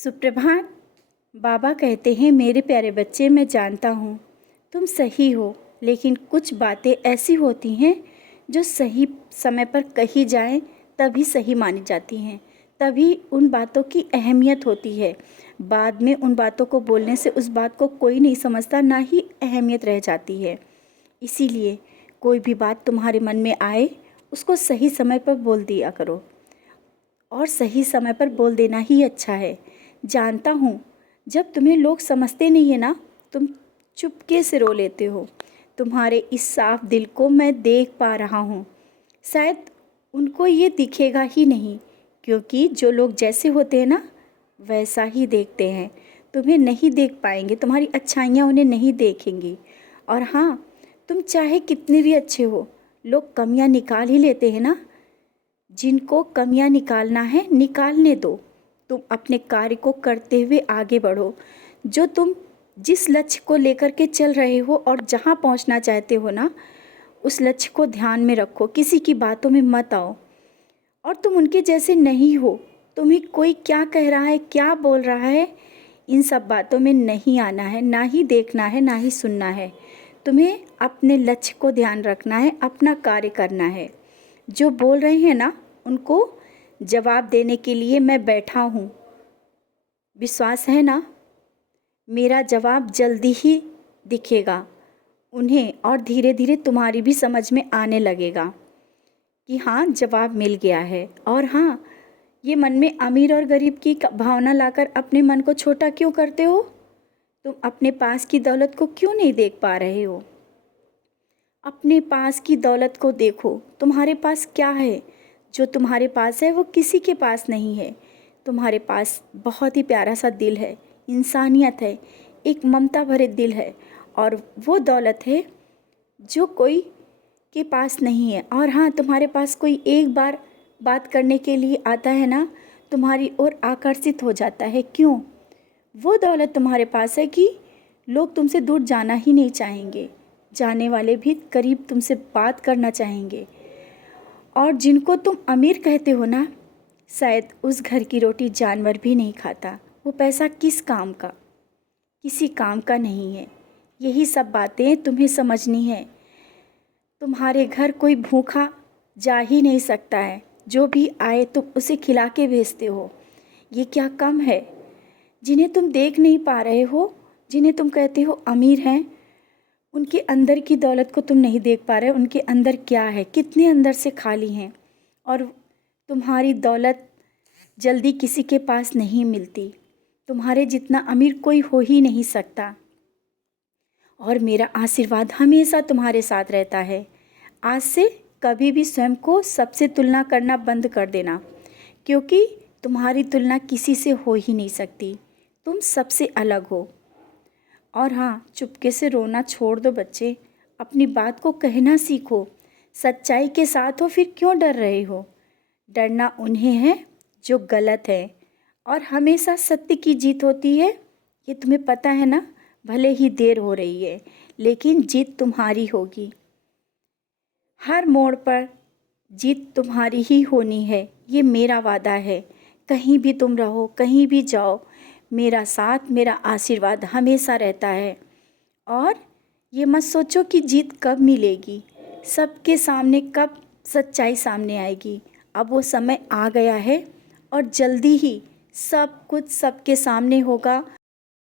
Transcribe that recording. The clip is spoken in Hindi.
सुप्रभात। बाबा कहते हैं, मेरे प्यारे बच्चे, मैं जानता हूँ तुम सही हो, लेकिन कुछ बातें ऐसी होती हैं जो सही समय पर कही जाएं तभी सही मानी जाती हैं, तभी उन बातों की अहमियत होती है। बाद में उन बातों को बोलने से उस बात को कोई नहीं समझता, ना ही अहमियत रह जाती है। इसीलिए कोई भी बात तुम्हारे मन में आए उसको सही समय पर बोल दिया करो, और सही समय पर बोल देना ही अच्छा है। जानता हूँ जब तुम्हें लोग समझते नहीं है ना, तुम चुपके से रो लेते हो। तुम्हारे इस साफ दिल को मैं देख पा रहा हूँ। शायद उनको ये दिखेगा ही नहीं, क्योंकि जो लोग जैसे होते हैं ना वैसा ही देखते हैं। तुम्हें नहीं देख पाएंगे, तुम्हारी अच्छाइयाँ उन्हें नहीं देखेंगी। और हाँ, तुम चाहे कितने भी अच्छे हो, लोग कमियाँ निकाल ही लेते हैं ना। जिनको कमियां निकालना है निकालने दो। तुम अपने कार्य को करते हुए आगे बढ़ो। जो तुम जिस लक्ष्य को लेकर के चल रहे हो और जहाँ पहुँचना चाहते हो ना, उस लक्ष्य को ध्यान में रखो। किसी की बातों में मत आओ, और तुम उनके जैसे नहीं हो। तुम्हें कोई क्या कह रहा है, क्या बोल रहा है, इन सब बातों में नहीं आना है, ना ही देखना है, ना ही सुनना है। तुम्हें अपने लक्ष्य को ध्यान रखना है, अपना कार्य करना है। जो बोल रहे हैं ना, उनको जवाब देने के लिए मैं बैठा हूँ। विश्वास है ना, मेरा जवाब जल्दी ही दिखेगा उन्हें, और धीरे धीरे तुम्हारी भी समझ में आने लगेगा कि हाँ, जवाब मिल गया है। और हाँ, ये मन में अमीर और गरीब की भावना लाकर अपने मन को छोटा क्यों करते हो? तुम अपने पास की दौलत को क्यों नहीं देख पा रहे हो? अपने पास की दौलत को देखो। तुम्हारे पास क्या है? जो तुम्हारे पास है वो किसी के पास नहीं है। तुम्हारे पास बहुत ही प्यारा सा दिल है, इंसानियत है, एक ममता भरे दिल है, और वो दौलत है जो कोई के पास नहीं है। और हाँ, तुम्हारे पास कोई एक बार बात करने के लिए आता है ना, तुम्हारी ओर आकर्षित हो जाता है। क्यों? वो दौलत तुम्हारे पास है कि लोग तुमसे दूर जाना ही नहीं चाहेंगे। जाने वाले भी करीब तुमसे बात करना चाहेंगे। और जिनको तुम अमीर कहते हो ना, शायद उस घर की रोटी जानवर भी नहीं खाता। वो पैसा किस काम का? किसी काम का नहीं है। यही सब बातें तुम्हें समझनी है। तुम्हारे घर कोई भूखा जा ही नहीं सकता है। जो भी आए तुम उसे खिला के भेजते हो। ये क्या कम है? जिन्हें तुम देख नहीं पा रहे हो, जिन्हें तुम कहते हो अमीर हैं, उनके अंदर की दौलत को तुम नहीं देख पा रहे हो। उनके अंदर क्या है, कितने अंदर से खाली हैं। और तुम्हारी दौलत जल्दी किसी के पास नहीं मिलती। तुम्हारे जितना अमीर कोई हो ही नहीं सकता। और मेरा आशीर्वाद हमेशा तुम्हारे साथ रहता है। आज से कभी भी स्वयं को सबसे तुलना करना बंद कर देना, क्योंकि तुम्हारी तुलना किसी से हो ही नहीं सकती। तुम सबसे अलग हो। और हाँ, चुपके से रोना छोड़ दो बच्चे। अपनी बात को कहना सीखो। सच्चाई के साथ हो, फिर क्यों डर रहे हो? डरना उन्हें है जो गलत है, और हमेशा सत्य की जीत होती है। ये तुम्हें पता है ना। भले ही देर हो रही है, लेकिन जीत तुम्हारी होगी। हर मोड़ पर जीत तुम्हारी ही होनी है, ये मेरा वादा है। कहीं भी तुम रहो, कहीं भी जाओ, मेरा साथ, मेरा आशीर्वाद हमेशा रहता है। और ये मत सोचो कि जीत कब मिलेगी, सबके सामने कब सच्चाई सामने आएगी। अब वो समय आ गया है, और जल्दी ही सब कुछ सबके सामने होगा।